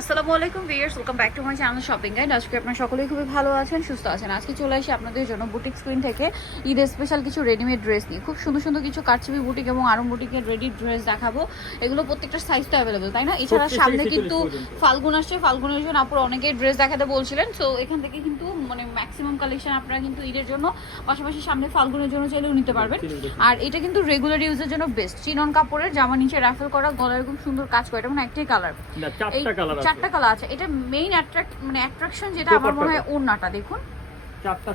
আসসালামু আলাইকুম viewers, welcome back to my channel shopping guide. আজকে আপনারা সকলেই খুবই ভালো আছেন, সুস্থ আছেন। আজকে চলে আসি আপনাদের জন্য বুটিক স্ক্রিন থেকে ঈদের স্পেশাল কিছু রেডিমেড ড্রেস নিয়ে। খুব সুন্দর সুন্দর কিছু কারচুপি বুটিক এবং আরং বুটিকের রেডি ড্রেস দেখাবো। এগুলো প্রত্যেকটা সাইজ তো অ্যাভেলেবেল, তাই না? এছাড়া সামনে কিন্তু ফাল্গুন আসছে, ফাল্গুনের জন্য আপনারা অনেকেই ড্রেস দেখাতে বলছিলেন। সো এখান থেকে কিন্তু মানে ম্যাক্সিমাম কালেকশন আপনারা কিন্তু ঈদের জন্য, পাশাপাশি সামনে ফাল্গুনের জন্য চাইলেও নিতে পারবেন। আর এটা কিন্তু রেগুলার ইউজের জন্য বেস্ট। চিনন কাপড়ের জামা, নিচে রাফেল করা, গলায় এরকম সুন্দর কাজ করে। এটা মানে একটাই কালার, চারটা কালার আছে। এটা মেইন অ্যাট্রাকশন যেটা আমার মনে হয় ওড়নাটা দেখুন, চারটা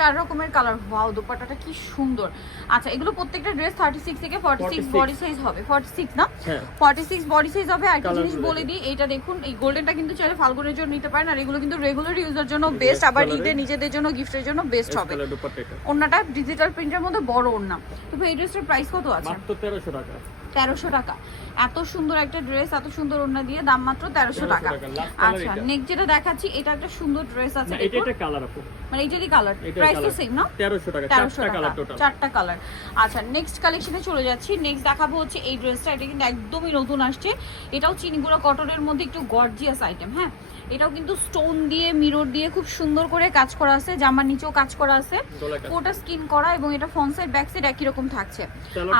চার রকমের কালার। ওয়াও, দোপাট্টাটা কি সুন্দর। আচ্ছা, এগুলো প্রত্যেকটা ড্রেস 36 থেকে 46 বডি সাইজ হবে। 46 না, 46 বডি সাইজ হবে। আর একটা জিনিস বলে দিই, এটা দেখুন, এই গোল্ডেনটা কিন্তু চাইলে ফাল্গুনের জন্য নিতে পারেন। আর এগুলো কিন্তু রেগুলার ইউজের জন্য বেস্ট, আবার ঈদে নিজেদের জন্য, গিফটের জন্য বেস্ট হবে। ওড়নাটা ডিজিটাল প্রিন্টের মধ্যে বড় ওড়না। তবে এই ড্রেসটার প্রাইস কত আছে? মাত্র 1300 টাকা। 1300 টাকা। এত সুন্দর একটা ড্রেস, এত সুন্দর ওড়না দিয়ে দাম মাত্র 1300 টাকা। আচ্ছা, নেক্সট যেটা দেখাচ্ছি, এটা একটা সুন্দর ড্রেস আছে। এটা কালার আপু, মানে এইটারই কালার, প্রাইস তো সেম না? 1300 টাকা, 1300 চারটা টাকা, কালার টোটাল। চারটা কালার। আচ্ছা, নেক্সট কালেকশনে চলে যাচ্ছি। নেক্সট দেখাবো হচ্ছে এই ড্রেসটা। এটা কিন্তু একদমই নতুন আসছে। এটাও চিনিগুড়া কটনের মধ্যে একটু গর্জিয়াস আইটেম। হ্যাঁ, এটাও কিন্তু স্টোন দিয়ে, মিরর দিয়ে খুব সুন্দর করে কাজ করা আছে। জামার নিচেও কাজ করা আছে, কোটা স্কিন করা, এবং এটা ফ্রন্ট সাইড ব্যাক সাইড একই রকম থাকছে।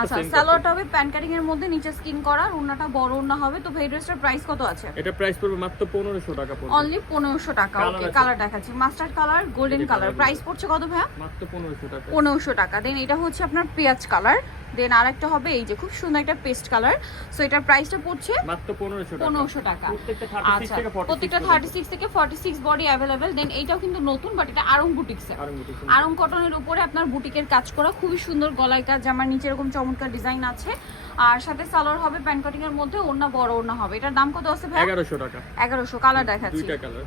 আচ্ছা, সালোয়ারটা হবে প্যান্ট কাটিং এর মধ্যে, নিচে স্কিন করা, ওড়নাটা বড় ওড়না হবে। তো এই ড্রেসটার প্রাইস কত আছে? এটা প্রাইস পড়বে মাত্র 1500 টাকা পড়বে। অনলি 1500 টাকা। ওকে, কালার দেখাচ্ছি, mustard colour, golden colour. Price পড়ছে কত ভাইয়া? মাত্র 1500 টাকা। 1500 টাকা। দেন এটা হচ্ছে আপনার পেঁয়াজ কালার। দেন আরেকটা হবে এই যে খুব সুন্দর একটা পেস্ট কালার। সো এটার প্রাইসটা পড়ছে মাত্র 1500 টাকা। 1500 টাকা। আচ্ছা, প্রত্যেকটা 36 থেকে 46 বডি अवेलेबल। দেন এইটাও কিন্তু নতুন, বাট এটা আরং বুটিক্সের, আরং কটনের উপরে আপনার বুটিকের কাজ করা, খুবই সুন্দর গলায় কাজ, জামার নিচে এরকম চমৎকার ডিজাইন আছে। আর সাথে সালোয়ার হবে প্যান্ট কাটিং এর মধ্যে, ওড়না বড় ওড়না হবে। এটার দাম কত আছে ভাই? 1100 টাকা। 1100। কালার দেখাচ্ছি, দুইটা কালার।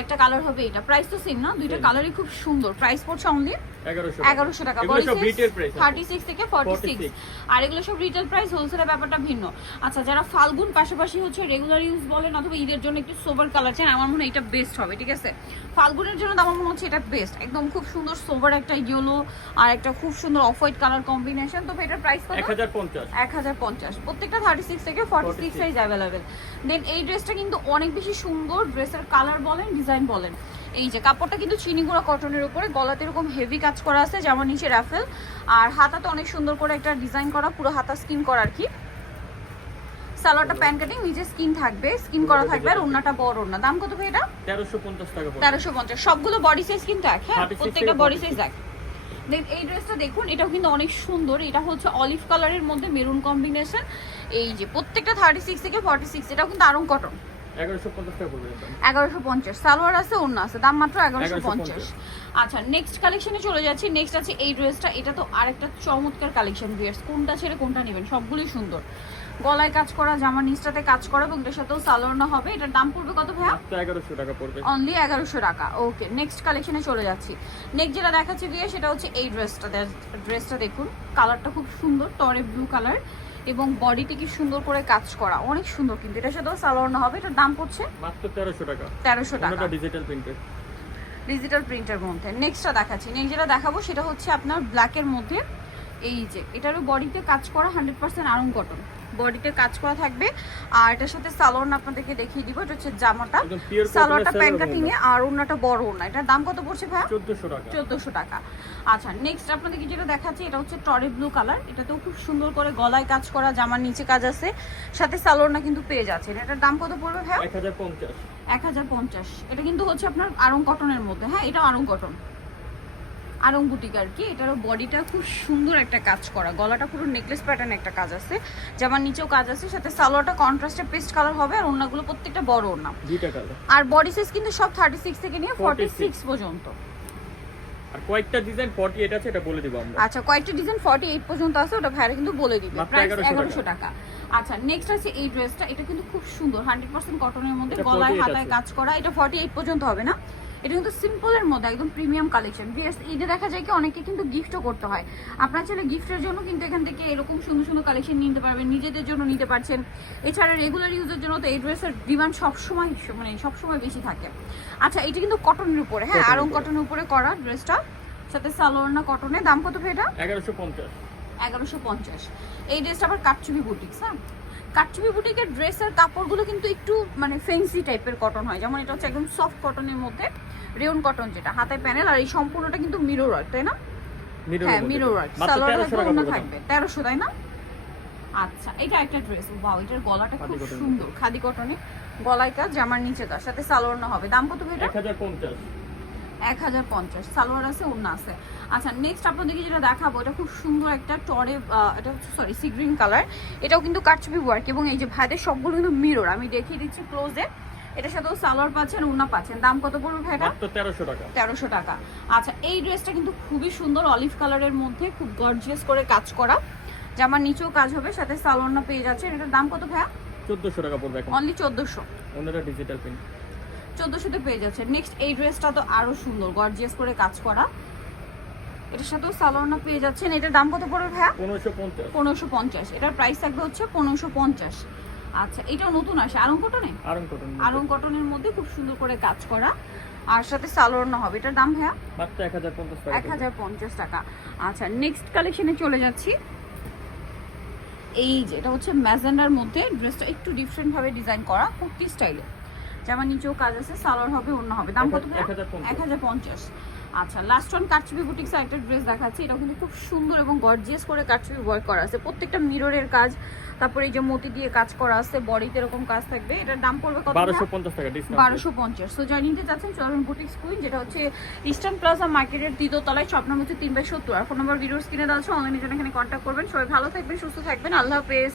একটা কালার হবে এটা। প্রাইস তো সেম না? দুইটা কালারই খুব সুন্দর। প্রাইস পড়ছে অনলি 1100 টাকা। বডি সাইজ 36 থেকে 46। আর এগুলো সব রিটেল প্রাইস, হোলসেলের ব্যাপারটা ভিন্ন। আচ্ছা, যারা ফাল্গুন পাশাপাশি হচ্ছে রেগুলার ইউজ বলেন অথবা ঈদের জন্য একটু সোবার কালার চান, আমার মনে হয় এটা বেস্ট হবে। ঠিক আছে, ফাল্গুনের জন্য আমার মনে হচ্ছে এটা বেস্ট। একদম খুব সুন্দর সোবার একটা ইয়েলো আর একটা খুব সুন্দর অফ হোয়াইট কালার কম্বিনেশন। তো এটার প্রাইস কত? 1050। 1050। প্রত্যেকটা 36 থেকে 46 সাইজ अवेलेबल। দেন এই ড্রেসটা কিন্তু অনেক বেশি সুন্দর। ড্রেসের কালার বলেন, ডিজাইন বলেন, এই যে কাপড়টা কিন্তু চিনিগুড়া কটনের উপরে, গলাতে এরকম হেভি কাজ করা আছে, যেমন নিচে রাফেল, আর হাতাতে অনেক সুন্দর করে একটা ডিজাইন করা, পুরো হাতা স্কিন করা আর কি। সালোয়ারটা প্যান্ট কাটিং, নিচে স্কিন থাকবে, স্কিন করা থাকবে, আর ওড়নাটা বড় ওড়না। দাম কত ভাই এটা? 1350 টাকা পড়বে। 1350। সবগুলো বডি সাইজ কিন্তু এক। হ্যাঁ, প্রত্যেকটা বডি সাইজ এক। দেন এই ড্রেসটা দেখুন, এটাও কিন্তু অনেক সুন্দর। এটা হচ্ছে অলিভ কালারের মধ্যে মেরুন কম্বিনেশন। এই যে প্রত্যেকটা 36 থেকে 46। এটাও কিন্তু আরং কটন। 1150 টাকা পড়বে। 1150। সালোয়ার আছে, ওড়না আছে, দাম মাত্র 1150। আচ্ছা, নেক্সট কালেকশনে চলে যাচ্ছি। নেক্সট আছে এই ড্রেসটা। এটা তো আরেকটা চমৎকার কালেকশন ভিউয়ার্স। কোনটা ছেড়ে কোনটা নেবেন, সবগুলোই সুন্দর। গলায় কাজ করা, জামার নিচটাতে কাজ করা, এবং এটার সাথেও সালোয়ার না হবে। এটার দাম পড়বে কত ভাইয়া? মাত্র 1100 টাকা পড়বে। অনলি 1100 টাকা। ওকে, নেক্সট কালেকশনে চলে যাচ্ছি। নেক্সট যেটা দেখাচ্ছি ভিউয়ার্স, সেটা হচ্ছে এই ড্রেসটা। ড্রেসটা দেখুন, কালারটা খুব সুন্দর, টরে ব্লু কালার, এবং বডিতে কি সুন্দর করে কাজ করা, অনেক সুন্দর। কিন্তু এটার সাথেও সালোয়ার না হবে। এটার দাম পড়ছে মাত্র 1300 টাকা। 1300 টাকা। এটা ডিজিটাল প্রিন্টেড, ডিজিটাল প্রিন্টের মধ্যে। নেক্সটটা দেখাচ্ছি। নেক্সট যেটা দেখাবো সেটা হচ্ছে আপনার ব্ল্যাকের মধ্যে। এই যে এটারও বডিতে কাজ করা, 100% আরং কটন বডিতে কাজ করা থাকবে। আর এটার সাথে সালোয়ার আপনাদেরকে দেখিয়ে দিব। এটা হচ্ছে জামাটা, সালোয়ারটা প্যান্ট কাটিং এ, আর ওড়নাটা বড় ওড়না। এটার দাম কত পড়ছে ভাই? 1400 টাকা। 1400 টাকা। আচ্ছা, নেক্সট আপনাদেরকে যেটা দেখাচ্ছি, এটা হচ্ছে টরে ব্লু কালার। এটাতেও খুব সুন্দর করে গলায় কাজ করা, জামার নিচে কাজ আছে, সাথে সালোয়ার না কিন্তু পেয়ে যাচ্ছেন। এটার দাম কত পড়বে ভাই? 1050। 1050। এটা কিন্তু হচ্ছে আপনার আরং কটনের মধ্যে। হ্যাঁ, এটা আরং কটন, আরং বুটিক আর কি। এটারও বডিটা খুব সুন্দর একটা কাজ করা, গলাটা পুরো নেকলেস প্যাটার্ন একটা কাজ আছে, জামার নিচেও কাজ আছে, সাথে সালোয়ারটা কন্ট্রাস্টে পেস্ট কালার হবে, আর ওড়নাগুলো প্রত্যেকটা বড় ওড়না, দুইটা কালার। আর বডি সাইজ কিন্তু সব 36 থেকে নিয়ে 46 পর্যন্ত। আর কয়েকটা ডিজাইন 48 আছে, এটা বলে দিব আমরা। আচ্ছা, কয়েকটা ডিজাইন 48 পর্যন্ত আছে, ওটা ভাইরা কিন্তু বলে দিবে। প্রাইস 1100 টাকা। আচ্ছা, নেক্সট আছে এই ড্রেসটা। এটা কিন্তু খুব সুন্দর, 100% কটনের মধ্যে, গলায় হাতায় কাজ করা। এটা 48 পর্যন্ত হবে না। এটা কিন্তু সিম্পলের মধ্যে একদম প্রিমিয়াম কালেকশন। ঈদে দেখা যায় কি অনেকে কিন্তু গিফটও করতে হয়। আপনার চাইলে গিফটের জন্য কিন্তু এখান থেকে এরকম সুন্দর সুন্দর কালেকশন নিতে পারবেন, নিজেদের জন্য নিতে পারছেন। এছাড়া রেগুলার ইউজের জন্য তো এই ড্রেসের ডিমান্ড সবসময় বেশি থাকে। আচ্ছা, এটা কিন্তু কটনের উপরে, হ্যাঁ, আরং কটনের উপরে করা ড্রেসটা, সাথে সালোয়ার না কটনে। দাম কত এটা? 1150। 1150। এই ড্রেসটা আবার কাটচুপি বুটিক্স। হ্যাঁ, কাটচুপি বুটিকের ড্রেসের কাপড়গুলো কিন্তু একটু মানে ফেন্সি টাইপের কটন হয়, যেমন এটা হচ্ছে একদম সফট কটনের মধ্যে রেয়ন কটন, যেটা হাতে প্যানেল, আর এই সম্পূর্ণটা কিন্তু মিরর ওয়ার্ক, তাই না? হ্যাঁ মিরর ওয়ার্ক, সালোয়ার থাকবে 1300, তাই না? আচ্ছা, এটা একটা ড্রেস, ওয়াও, এটার গলাটা খুব সুন্দর, খাদি কটনে গলায় কাজ, জামার নিচে কাজ, সাথে সালোয়ার না হবে। দাম কত এটা? 1050। 1050, সালোয়ার আছে, ওড়না আছে। আচ্ছা, নেক্সট আপনাদেরকে যেটা দেখাবো, এটা খুব সুন্দর একটা টরে, এটা হচ্ছে সরি সি গ্রিন কালার, এটাও কিন্তু কাটচুপি ওয়ার্ক, এবং এই যে ভাইদের সবগুলো কিন্তু মিরর, আমি দেখিয়ে দিচ্ছি ক্লোজে। এটার সাথেও সালোয়ার পাচ্ছেন, ওড়না পাচ্ছেন। দাম কত পড়বে ভাইটা? মাত্র 1300 টাকা। 1300 টাকা। আচ্ছা, এই ড্রেসটা কিন্তু খুবই সুন্দর, অলিভ কালারের মধ্যে খুব গর্জিয়াস করে কাজ করা, জামার নিচেও কাজ হবে, সাথে সালোয়ারটা পেয়ে যাচ্ছে। এটার দাম কত ভাইয়া? 1400 টাকা পড়বে এখন। অনলি 1400। ওনারা ডিজিটাল প্রিন্ট 1400 পেয়ে যাচ্ছে। নেক্সট এই ড্রেসটা তো আরো সুন্দর, গর্জিয়াস করে কাজ করা, এটার সাথেও সালোয়ারটা পেয়ে যাচ্ছেন। এটার দাম কত পড়বে ভাইয়া? 1550। 1550। এটার প্রাইস থাকবে হচ্ছে 1550। আচ্ছা, এটাও নতুন আসে আরং কটনে, আরং কটনের মধ্যে খুব সুন্দর করে কাজ করা, আর সাথে সালোয়ার না হবে। এটার দাম ভাইয়া? মাত্র 1050 টাকা। 1050 টাকা। আচ্ছা, নেক্সট কালেকশনে চলে যাচ্ছি। এই যে এটা হচ্ছে ম্যাজেন্ডার মধ্যে, ড্রেসটা একটু ডিফারেন্ট ভাবে ডিজাইন করা, কুর্তি স্টাইলে, যেমন নিচেও কাজ আছে, সালোয়ার হবে, অন্য হবে। দাম কত? 1050। আচ্ছা, লাস্ট ওয়ান কাটচুপি বুটিক্সের একটা ড্রেস দেখাচ্ছি, এটা কিন্তু খুব সুন্দর এবং গর্জিয়াস করে কাটচুপি ওয়ার্ক করা আছে, প্রত্যেকটা মিররের কাজ, তারপরে এই যে মতি দিয়ে কাজ করা আছে, বডিতে এরকম কাজ থাকবে। এটার দাম পড়বে কত? 1250 টাকা ডিসকাউন্ট। 1250। সো যারা নিতে চাচ্ছেন চলুন বুটিক্স কুইন, যেটা হচ্ছে ইস্টার্ন প্লাজা মার্কেটের দ্বিতীয় তলায়, শপ নম্বর হচ্ছে 3/70। আর ফোন নাম্বার ভিডিওস কিনে দেওয়া আছে, অনলাইনে জন্য এখানে কন্ট্যাক্ট করবেন। সবাই ভালো থাকবেন, সুস্থ থাকবেন, আল্লাহ হাফেজ।